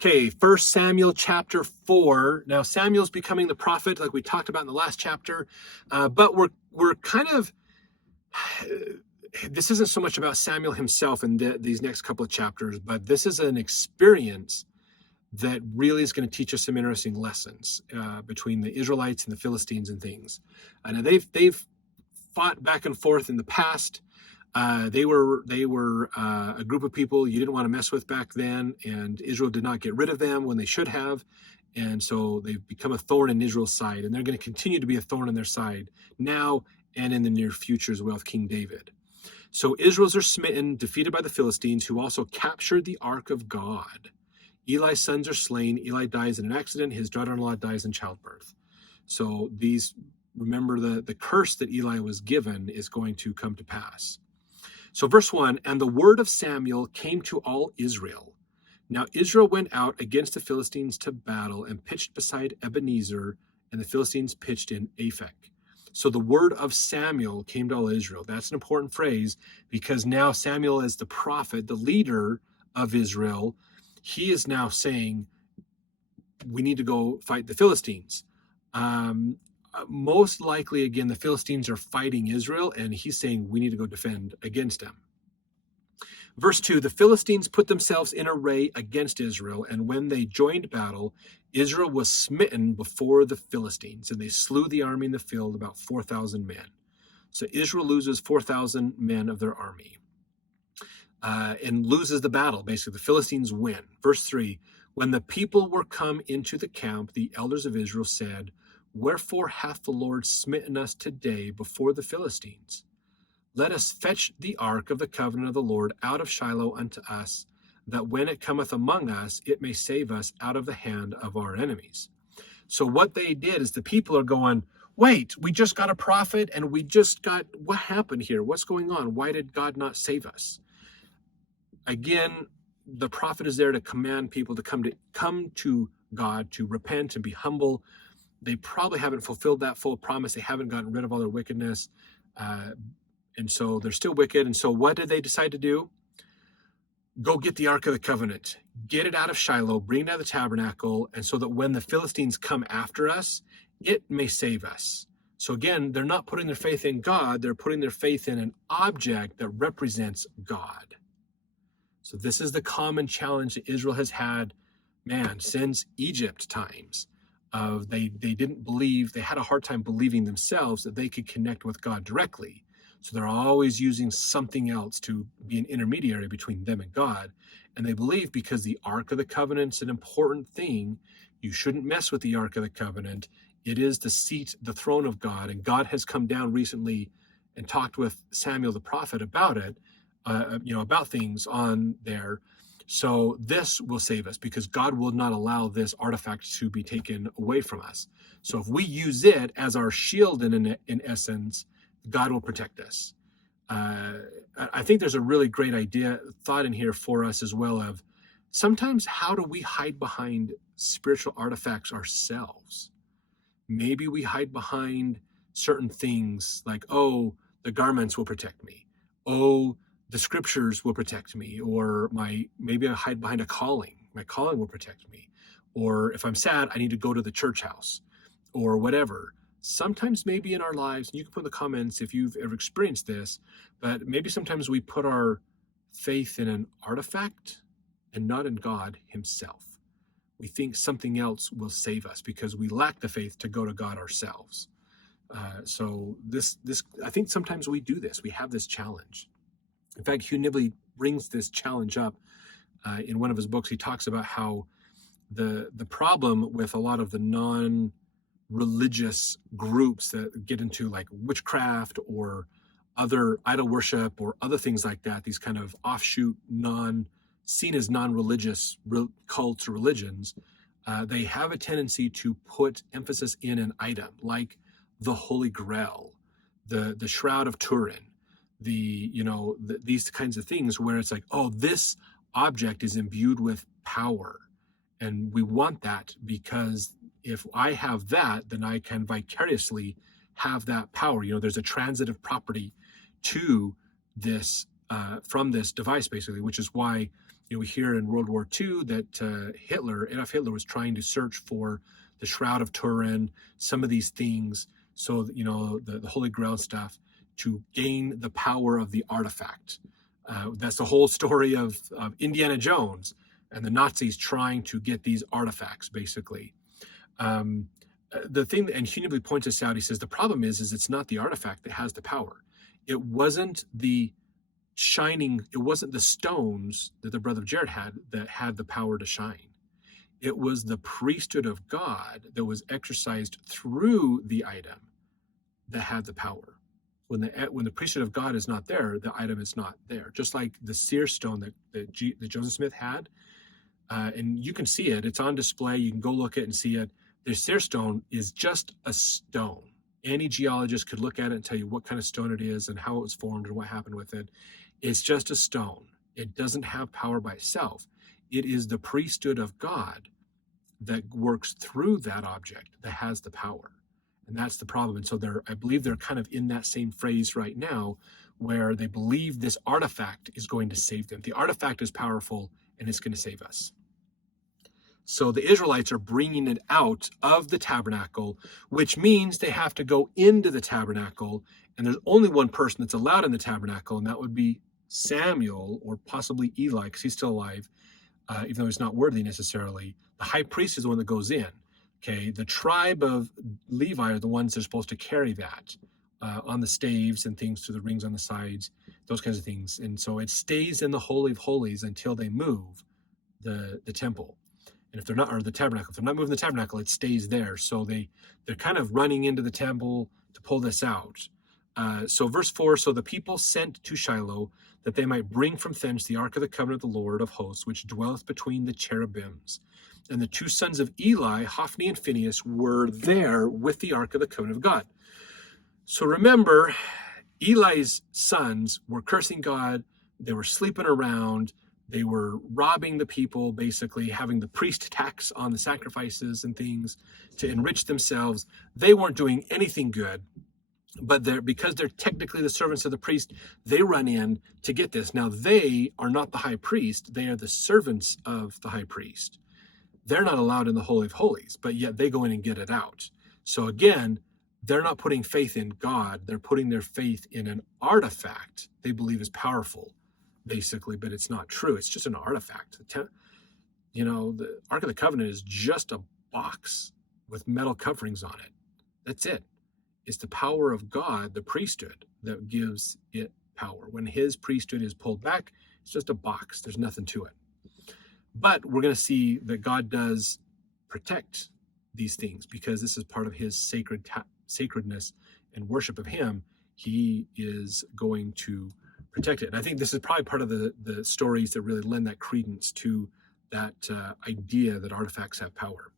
Okay, 1 Samuel chapter 4. Now Samuel's becoming the prophet, like we talked about in the last chapter, but we're kind of this isn't so much about Samuel himself in these next couple of chapters, but this is an experience that really is going to teach us some interesting lessons between the Israelites and the Philistines and things. And they've fought back and forth in the past. They were a group of people you didn't want to mess with back then, and Israel did not get rid of them when they should have. And so they've become a thorn in Israel's side, and they're going to continue to be a thorn in their side now and in the near future as well with King David. So Israel's are smitten, defeated by the Philistines, who also captured the ark of God. Eli's sons are slain. Eli dies in an accident. His daughter-in-law dies in childbirth. So remember the curse that Eli was given is going to come to pass. So verse 1, and the word of Samuel came to all Israel. Now Israel went out against the Philistines to battle and pitched beside Ebenezer, and the Philistines pitched in Aphek. So the word of Samuel came to all Israel. That's an important phrase because now Samuel is the prophet, the leader of Israel. He is now saying, we need to go fight the Philistines. Most likely, again, the Philistines are fighting Israel, and he's saying we need to go defend against them. Verse 2, the Philistines put themselves in array against Israel, and when they joined battle, Israel was smitten before the Philistines, and they slew the army in the field, about 4,000 men. So Israel loses 4,000 men of their army and loses the battle. Basically, the Philistines win. Verse 3, when the people were come into the camp, the elders of Israel said, wherefore hath the Lord smitten us today before the Philistines? Let us fetch the ark of the covenant of the Lord out of Shiloh unto us, that when it cometh among us, it may save us out of the hand of our enemies. So what they did is the people are going, wait, we just got a prophet and what happened here? What's going on? Why did God not save us? Again, the prophet is there to command people to come to God, to repent and be humble. They probably haven't fulfilled that full promise. They haven't gotten rid of all their wickedness. And so they're still wicked. And so what did they decide to do? Go get the Ark of the Covenant, get it out of Shiloh, bring it out of the tabernacle, and so that when the Philistines come after us, it may save us. So again, they're not putting their faith in God, they're putting their faith in an object that represents God. So this is the common challenge that Israel has had, since Egypt times. They didn't believe, they had a hard time believing themselves that they could connect with God directly. So they're always using something else to be an intermediary between them and God. And they believe because the Ark of the Covenant is an important thing, you shouldn't mess with the Ark of the Covenant. It is the seat, the throne of God. And God has come down recently and talked with Samuel the prophet about it, about things on there. So this will save us because God will not allow this artifact to be taken away from us. So if we use it as our shield in essence, God will protect us. I think there's a really great thought in here for us as well of sometimes how do we hide behind spiritual artifacts ourselves? Maybe we hide behind certain things like, oh, the garments will protect me. Oh, the scriptures will protect me. Or maybe I hide behind a calling. My calling will protect me. Or if I'm sad, I need to go to the church house or whatever. Sometimes maybe in our lives, and you can put in the comments if you've ever experienced this, but maybe sometimes we put our faith in an artifact and not in God himself. We think something else will save us because we lack the faith to go to God ourselves. So this I think sometimes we do this. We have this challenge. In fact, Hugh Nibley brings this challenge up in one of his books. He talks about how the problem with a lot of the non-religious groups that get into like witchcraft or other idol worship or other things like that, these kind of offshoot seen as non-religious cults or religions, they have a tendency to put emphasis in an item like the Holy Grail, the Shroud of Turin, these kinds of things where it's like, oh, this object is imbued with power. And we want that because if I have that, then I can vicariously have that power. There's a transitive property to this, from this device, basically, which is why We hear in World War II that Adolf Hitler was trying to search for the Shroud of Turin, some of these things, so the Holy Grail stuff, to gain the power of the artifact. That's the whole story of Indiana Jones and the Nazis trying to get these artifacts, basically. The thing, and Hunebly points this out, he says the problem is it's not the artifact that has the power. It wasn't the stones that the brother of Jared had that had the power to shine. It was the priesthood of God that was exercised through the item that had the power. When the priesthood of God is not there, the item is not there. Just like the seer stone that Joseph Smith had, and you can see it. It's on display. You can go look at it and see it. The seer stone is just a stone. Any geologist could look at it and tell you what kind of stone it is and how it was formed and what happened with it. It's just a stone. It doesn't have power by itself. It is the priesthood of God that works through that object that has the power. And that's the problem. And so I believe they're kind of in that same phrase right now, where they believe this artifact is going to save them. The artifact is powerful and it's going to save us. So the Israelites are bringing it out of the tabernacle, which means they have to go into the tabernacle. And there's only one person that's allowed in the tabernacle, and that would be Samuel, or possibly Eli, because he's still alive, even though he's not worthy necessarily. The high priest is the one that goes in. Okay, the tribe of Levi are the ones that are supposed to carry that on the staves and things, through the rings on the sides, those kinds of things. And so it stays in the Holy of Holies until they move the temple. And if they're not, or the tabernacle, if they're not moving the tabernacle, it stays there. So they're kind of running into the temple to pull this out. So verse 4, so the people sent to Shiloh that they might bring from thence the ark of the covenant of the Lord of hosts, which dwelleth between the cherubims. And the two sons of Eli, Hophni and Phinehas, were there with the ark of the covenant of God. So remember, Eli's sons were cursing God. They were sleeping around. They were robbing the people, basically having the priest tax on the sacrifices and things to enrich themselves. They weren't doing anything good, but because they're technically the servants of the priest, they run in to get this. Now, they are not the high priest. They are the servants of the high priest. They're not allowed in the Holy of Holies, but yet they go in and get it out. So again, they're not putting faith in God. They're putting their faith in an artifact they believe is powerful, basically, but it's not true. It's just an artifact. The Ark of the Covenant is just a box with metal coverings on it. That's it. It's the power of God, the priesthood, that gives it power. When his priesthood is pulled back, it's just a box. There's nothing to it. But we're going to see that God does protect these things, because this is part of his sacredness and worship of him. He is going to protect it. And I think this is probably part of the stories that really lend that credence to that idea that artifacts have power.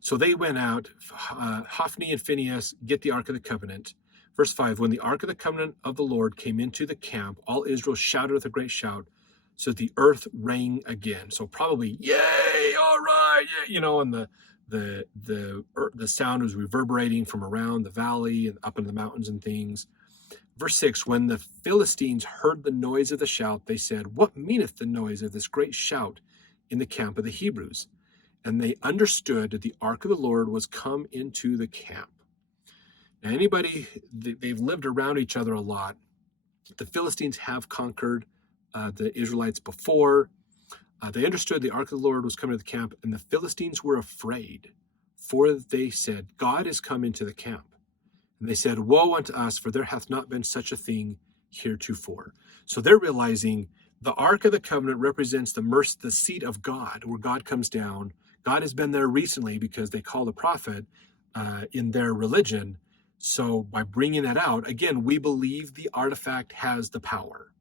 So they went out, Hophni and Phinehas get the Ark of the Covenant. Verse 5, when the Ark of the Covenant of the Lord came into the camp, all Israel shouted with a great shout, so that the earth rang again. So probably, yay, all right, yeah, and the sound was reverberating from around the valley and up in the mountains and things. Verse 6, when the Philistines heard the noise of the shout, they said, what meaneth the noise of this great shout in the camp of the Hebrews? And they understood that the ark of the Lord was come into the camp. Now, they've lived around each other a lot. The Philistines have conquered the Israelites before. They understood the ark of the Lord was coming to the camp, and the Philistines were afraid, for they said, God is come into the camp. And they said, woe unto us, for there hath not been such a thing heretofore. So they're realizing the Ark of the Covenant represents the seat of God, where God comes down. God has been there recently because they call the prophet in their religion. So by bringing that out, again, we believe the artifact has the power.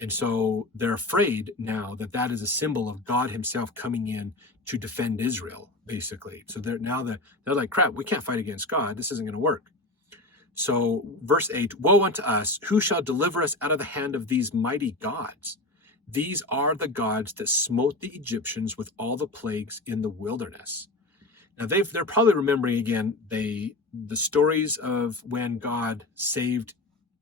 And so they're afraid now that is a symbol of God himself coming in to defend Israel, basically. So they're like, crap, we can't fight against God. This isn't going to work. So verse 8, woe unto us, who shall deliver us out of the hand of these mighty gods? These are the gods that smote the Egyptians with all the plagues in the wilderness. Now they're probably remembering again the stories of when God saved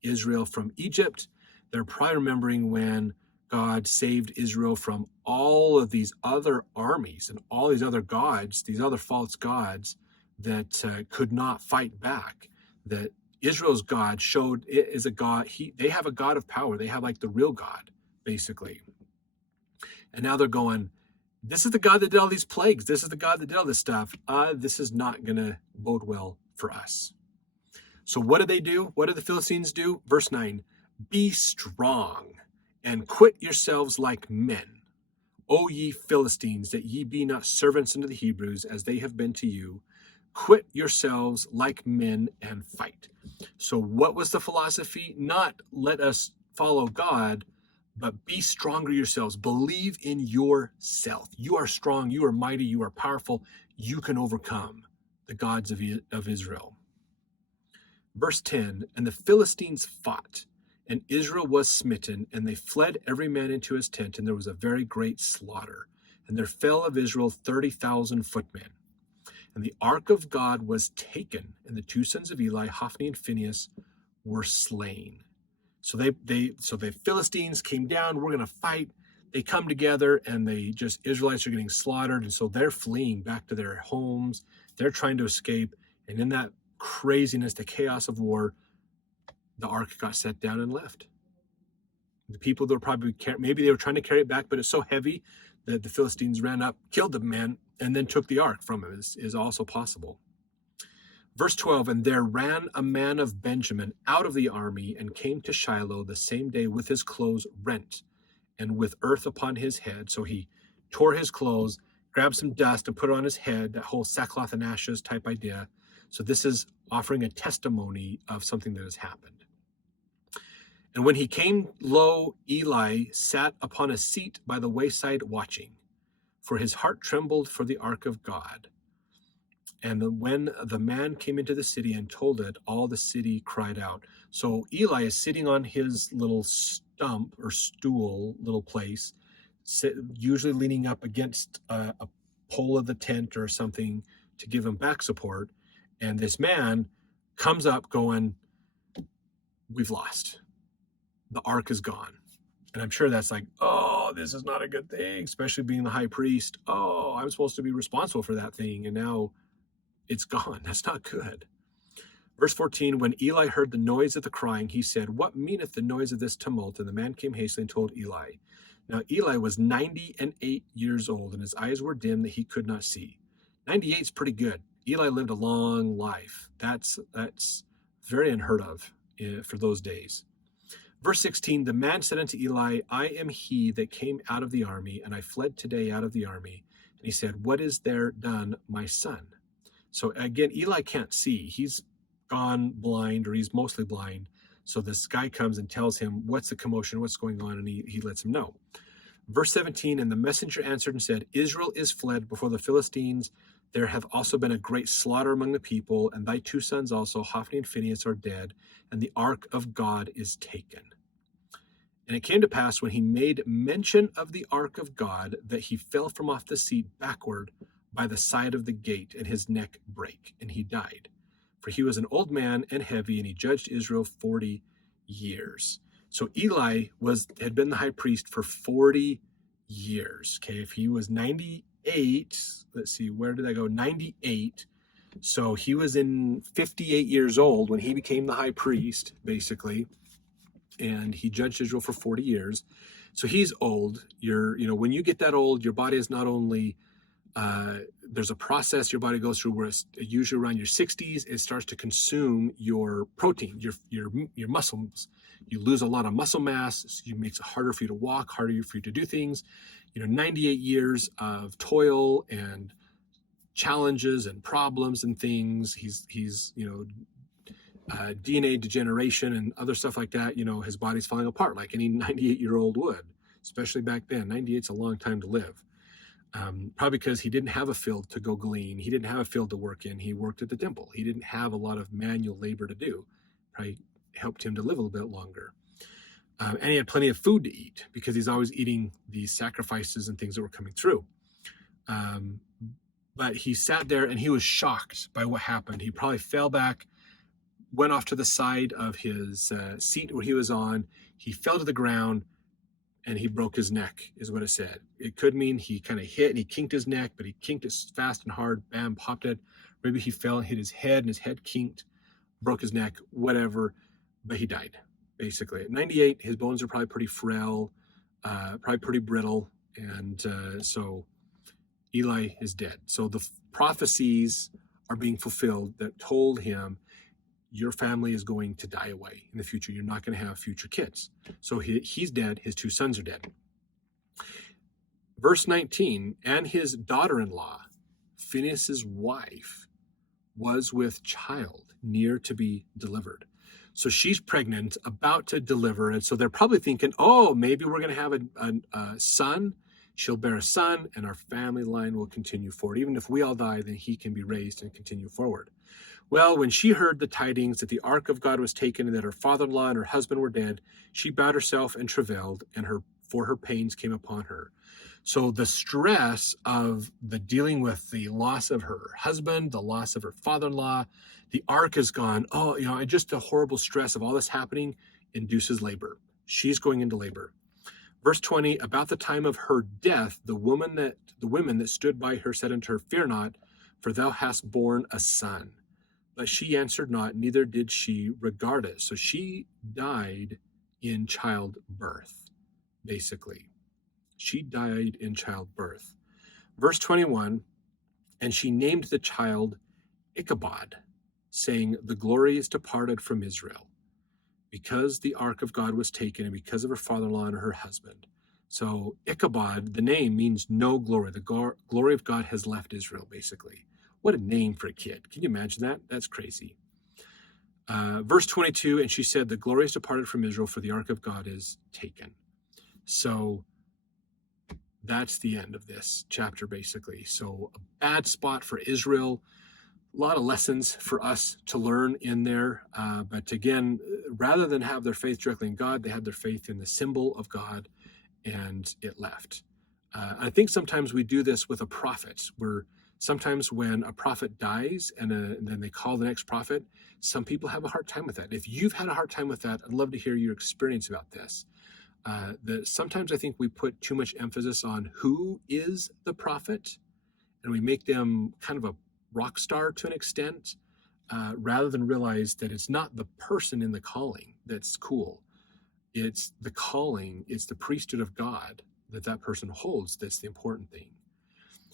Israel from Egypt. They're probably remembering when God saved Israel from all of these other armies and all these other gods, these other false gods that could not fight back. That Israel's God showed it is a God. They have a God of power. They have like the real God, basically. And now they're going, this is the God that did all these plagues. This is the God that did all this stuff. This is not going to bode well for us. So what do? What do the Philistines do? Verse 9, be strong and quit yourselves like men, O ye Philistines, that ye be not servants unto the Hebrews, as they have been to you. Quit yourselves like men and fight. So what was the philosophy? Not let us follow God, but be stronger yourselves. Believe in yourself. You are strong, you are mighty, you are powerful. You can overcome the gods of Israel. Verse 10, and the Philistines fought, and Israel was smitten, and they fled every man into his tent, and there was a very great slaughter. And there fell of Israel 30,000 footmen. And the ark of God was taken, and the two sons of Eli, Hophni and Phinehas, were slain. So the Philistines came down. We're going to fight. They come together, and Israelites are getting slaughtered, and so they're fleeing back to their homes. They're trying to escape, and in that craziness, the chaos of war, the ark got set down and left. The people that were probably maybe they were trying to carry it back, but it's so heavy that the Philistines ran up, killed the man, and then took the ark from him. Is also possible. Verse 12, and there ran a man of Benjamin out of the army and came to Shiloh the same day with his clothes rent and with earth upon his head. So he tore his clothes, grabbed some dust and put it on his head, that whole sackcloth and ashes type idea. So this is offering a testimony of something that has happened. And when he came, lo, Eli sat upon a seat by the wayside watching, for his heart trembled for the ark of God. And when the man came into the city and told it, all the city cried out. So Eli is sitting on his little stump or stool, little place, usually leaning up against a pole of the tent or something to give him back support. And this man comes up going, we've lost. The ark is gone. And I'm sure that's like, oh, this is not a good thing, especially being the high priest. Oh, I'm supposed to be responsible for that thing. And now it's gone. That's not good. Verse 14, when Eli heard the noise of the crying, he said, what meaneth the noise of this tumult? And the man came hastily and told Eli. Now Eli was 98 years old, and his eyes were dim that he could not see. 98 is pretty good. Eli lived a long life. That's very unheard of for those days. Verse 16, the man said unto Eli, I am he that came out of the army, and I fled today out of the army. And he said, what is there done, my son? So again, Eli can't see. He's gone blind, or he's mostly blind. So this guy comes and tells him, what's the commotion, what's going on, and he lets him know. Verse 17, and the messenger answered and said, Israel is fled before the Philistines. There have also been a great slaughter among the people, and thy two sons also, Hophni and Phinehas, are dead, and the ark of God is taken. And it came to pass, when he made mention of the ark of God, that he fell from off the seat backward by the side of the gate, and his neck brake, and he died. For he was an old man and heavy, and he judged Israel 40 years. So Eli had been the high priest for 40 years. Okay, if he was 98, let's see, where did I go? 98. So he was in 58 years old when he became the high priest, basically. And he judged Israel for 40 years. So he's old. When you get that old, your body is not only, there's a process your body goes through where it's usually around your 60s, it starts to consume your protein, your muscles. You lose a lot of muscle mass, so it makes it harder for you to walk, harder for you to do things. 98 years of toil and challenges and problems and things. He's DNA degeneration and other stuff like that. His body's falling apart like any 98-year-old would, especially back then. 98's a long time to live. Probably because he didn't have a field to go glean. He didn't have a field to work in. He worked at the temple. He didn't have a lot of manual labor to do. Probably helped him to live a little bit longer. And he had plenty of food to eat because he's always eating these sacrifices and things that were coming through. But he sat there and he was shocked by what happened. He probably fell back, went off to the side of his seat where he was on. He fell to the ground, and he broke his neck, is what it said. It could mean he kind of hit and he kinked his neck, but he kinked it fast and hard, bam, popped it. Maybe he fell and hit his head and his head kinked, broke his neck, whatever, but he died, basically. At 98, his bones are probably pretty frail, probably pretty brittle, and so Eli is dead. So the prophecies are being fulfilled that told him, your family is going to die away in the future. You're not going to have future kids. So he's dead. His two sons are dead. Verse 19, and his daughter-in-law, Phinehas's wife, was with child, near to be delivered. So she's pregnant, about to deliver. And so they're probably thinking, oh, maybe we're going to have a son. She'll bear a son, and our family line will continue forward. Even if we all die, then he can be raised and continue forward. Well, when she heard the tidings that the ark of God was taken and that her father-in-law and her husband were dead, she bowed herself and travailed, and her pains came upon her. So the stress of the dealing with the loss of her husband, the loss of her father-in-law, the ark is gone. Oh, and just the horrible stress of all this happening induces labor. She's going into labor. Verse 20, about the time of her death, the women that stood by her said unto her, fear not, for thou hast borne a son. But she answered not, neither did she regard it. So she died in childbirth, basically. She died in childbirth. Verse 21, and she named the child Ichabod, saying, the glory is departed from Israel, because the ark of God was taken, and because of her father-in-law and her husband. So Ichabod, the name means no glory. The glory of God has left Israel, basically. What a name for a kid. Can you imagine that? That's crazy. Verse 22, and she said, the glory is departed from Israel, for the ark of God is taken. So that's the end of this chapter, basically. So a bad spot for Israel. A lot of lessons for us to learn in there. But again, rather than have their faith directly in God, they had their faith in the symbol of God, and it left. I think sometimes we do this with a prophet, where sometimes when a prophet dies and then they call the next prophet, some people have a hard time with that. If you've had a hard time with that, I'd love to hear your experience about this. That sometimes I think we put too much emphasis on who is the prophet, and we make them kind of a rock star to an extent, rather than realize that it's not the person in the calling that's cool. It's the calling, it's the priesthood of God that person holds that's the important thing.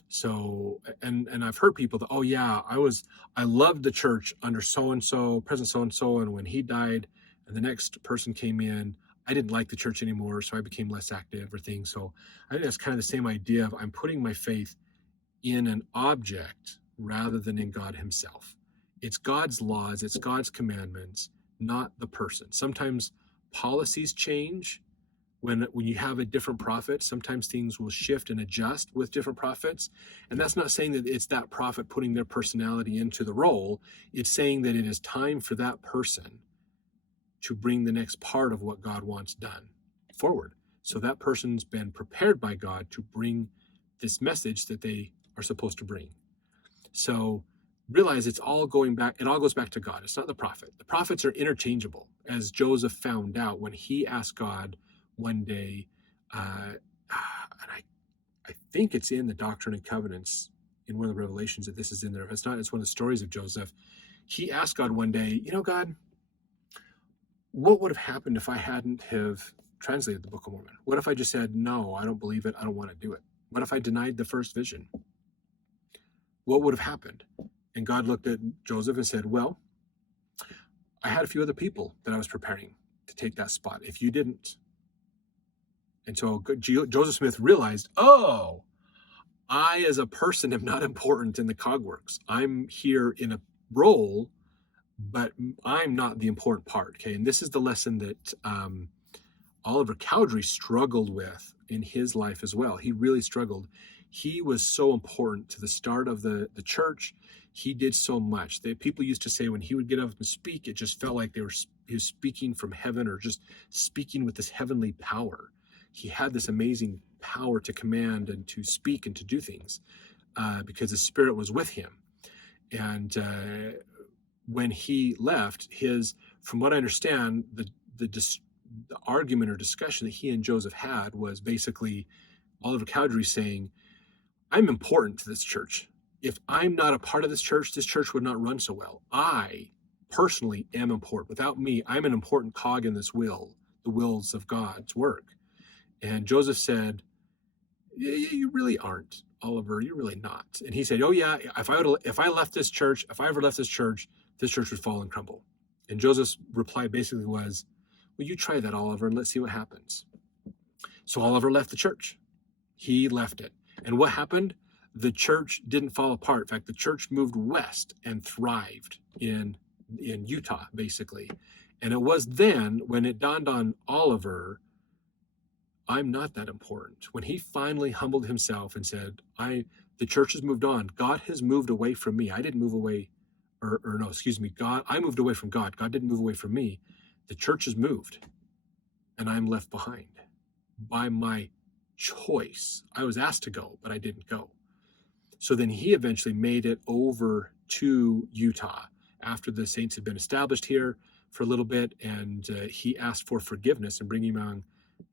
So, and I've heard people that, oh yeah, I loved the church under so-and-so, President so-and-so, and when he died and the next person came in, I didn't like the church anymore, so I became less active or things. So I think that's kind of the same idea of I'm putting my faith in an object rather than in God himself. It's God's laws, it's God's commandments, not the person. Sometimes policies change when you have a different prophet. Sometimes things will shift and adjust with different prophets. And that's not saying that it's that prophet putting their personality into the role. It's saying that it is time for that person to bring the next part of what God wants done forward. So that person's been prepared by God to bring this message that they are supposed to bring. So realize it all goes back to God. It's not the prophet. The prophets are interchangeable, as Joseph found out when he asked God one day, and I think it's in the Doctrine and Covenants, in one of the Revelations, that this is in there. If it's not, it's one of the stories of Joseph. He asked God one day, God, what would have happened if I hadn't have translated the Book of Mormon? What if I just said, no, I don't believe it, I don't want to do it? What if I denied the first vision? What would have happened? And God looked at Joseph and said, well, I had a few other people that I was preparing to take that spot if you didn't. And so Joseph Smith realized, oh, I as a person am not important in the cogworks. I'm here in a role, but I'm not the important part. Okay, and this is the lesson that Oliver Cowdery struggled with in his life as well. He really struggled. He was so important to the start of the church. He did so much. People used to say when he would get up and speak, it just felt like he was speaking from heaven, or just speaking with this heavenly power. He had this amazing power to command and to speak and to do things because the Spirit was with him. And when he left, from what I understand, the argument or discussion that he and Joseph had was basically Oliver Cowdery saying, I'm important to this church. If I'm not a part of this church would not run so well. I personally am important. Without me, I'm an important cog in this wheel, the wheels of God's work. And Joseph said, you really aren't, Oliver. You're really not. And he said, oh yeah, if I left this church, if I ever left this church would fall and crumble. And Joseph's reply basically was, well, you try that, Oliver, and let's see what happens. So Oliver left the church. He left it. And what happened? The church didn't fall apart. In fact, the church moved west and thrived in Utah, basically. And it was then when it dawned on Oliver, I'm not that important. When he finally humbled himself and said, the church has moved on. God has moved away from me. I didn't move away, I moved away from God. God didn't move away from me. The church has moved, and I'm left behind by my choice. I was asked to go, but I didn't go. So then he eventually made it over to Utah after the saints had been established here for a little bit, and he asked for forgiveness and bringing him on,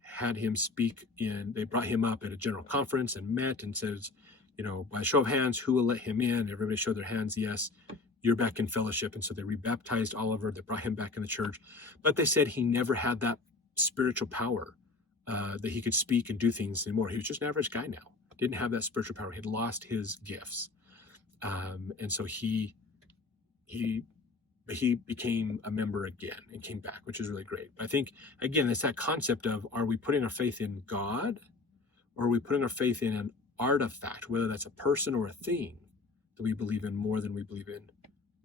had him speak they brought him up at a general conference and met and says, by a show of hands, who will let him in? Everybody showed their hands. Yes, you're back in fellowship. And so they rebaptized Oliver. They brought him back in the church. But they said he never had that spiritual power that he could speak and do things anymore. He was just an average guy now. Didn't have that spiritual power. He'd lost his gifts. And so he became a member again and came back, which is really great. But I think, again, it's that concept of, are we putting our faith in God, or are we putting our faith in an artifact, whether that's a person or a thing that we believe in more than we believe in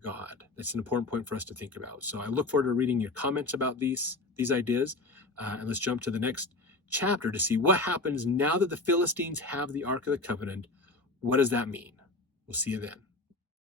God? That's an important point for us to think about. So I look forward to reading your comments about these ideas. And let's jump to the next chapter to see what happens now that the Philistines have the Ark of the Covenant. What does that mean? We'll see you then.